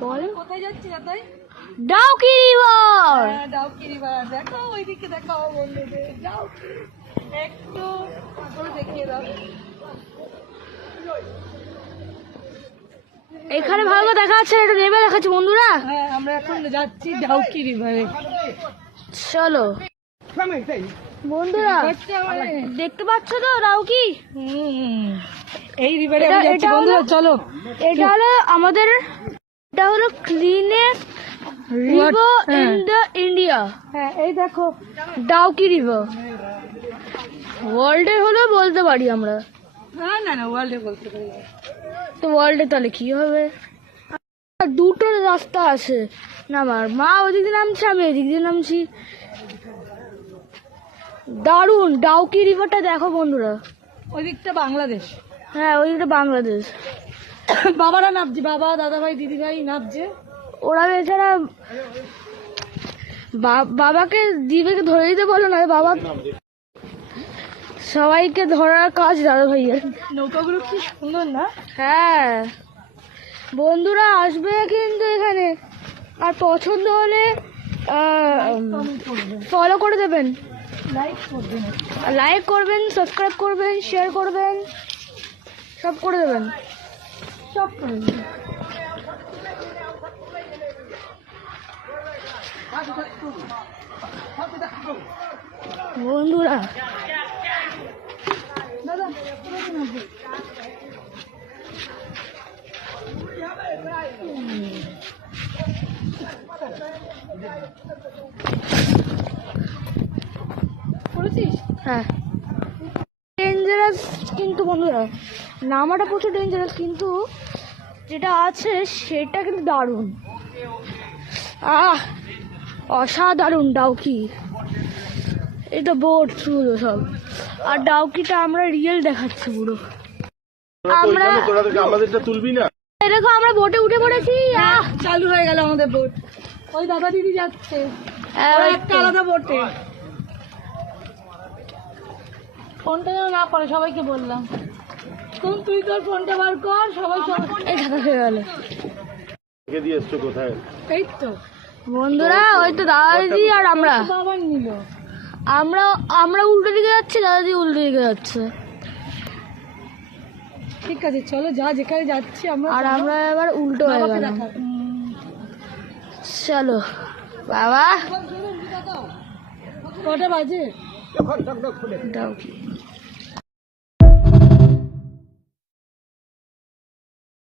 কোথায় যাচ্ছি দাদাই? ডাউকি রিভার। ডাউকি রিভার দেখো, ওইদিকে দেখাও বন্ধুদের। ডাউকি একটু দেখিয়ে দাও। এখানে ভালো দেখা যাচ্ছে, এটা নেমে দেখাচ্ছি বন্ধুরা। হ্যাঁ, আমরা এখন যাচ্ছি ডাউকি রিভারে। চলো বন্ধুরা, দেখতে পাচ্ছ তো ডাউকি? এই রিভারে আমরা যাচ্ছি বন্ধুরা, চলো। এটা হলো আমাদের, এটা হলো cleanest river in the India. হ্যাঁ, এই দেখো ডাউকি রিভার ওয়ার্ল্ডে হলো বলতে পারি আমরা। না ওয়ার্ল্ডে বলতে পারি। তো ওয়ার্ল্ডে তাহলে কি হবে? দুটো রাস্তা আছে নামার, মা ওদিক দিয়ে নামছে, আমি এদিক দিয়ে নামছি। দারুণ ডাউকি রিভারটা দেখো বন্ধুরা। ওই দিকটা বাংলাদেশ। হ্যাঁ, ওইদিকটা বাংলাদেশ। বাবারা নামছে, বাবা দাদা ভাই দিদি ভাই নামছে। ওরা বেচারা বাবাকে দিদিকে ধরে দিতে বলো না, বাবা সবাইকে ধরার কাজ দাদা ভাইয়ের। নৌকাগুলো কি সুন্দর না? হ্যাঁ বন্ধুরা, আসবে কিন্তু এখানে, আর পছন্দ হলে ফলো করে দেবেন, লাইক করবেন, সাবস্ক্রাইব করবেন, শেয়ার করবেন, সব করে দেবেন, সব করে দেবেন। বন্ধুরা। দাদা করেছিস? হ্যাঁ, ডেঞ্জারাস কিন্তু বন্ধুরা, নামাটা প্রচুর ডেঞ্জারাস, কিন্তু যেটা আছে সেটা কিন্তু দারুণ। অসাধারণ ডাউকি। এটা বোট গুলো সব, আর ডাউকিটা আমরা রিয়েল দেখাচ্ছি পুরো। আমরা তুলবি না, দেখো আমরা বোটে উঠে পড়েছি। চালু হয়ে গেল আমাদের বোট। ওই দাদা দিদি যাচ্ছে, ওরা একটা আলাদা বোটে। ফোনটা যেন না করে, সবাইকে বললাম। তুই তোর ফোনটা বার কর, সবাই এই ঢাকা হয়ে গেল। কোথায়? এই তো বন্ধুরা, ওই তো দাদা দিদি আর আমরা, বাবা নিল। আমরা উল্টো দিকে যাচ্ছি, দাদা দিদি উল্টো দিকে যাচ্ছে। ঠিক আছে, চলো যা যেখানে যাচ্ছি আমরা। আর আমরা এবার উল্টো হয়ে গেলাম। চলো বাবা। কটা বাজে? ডাউকি।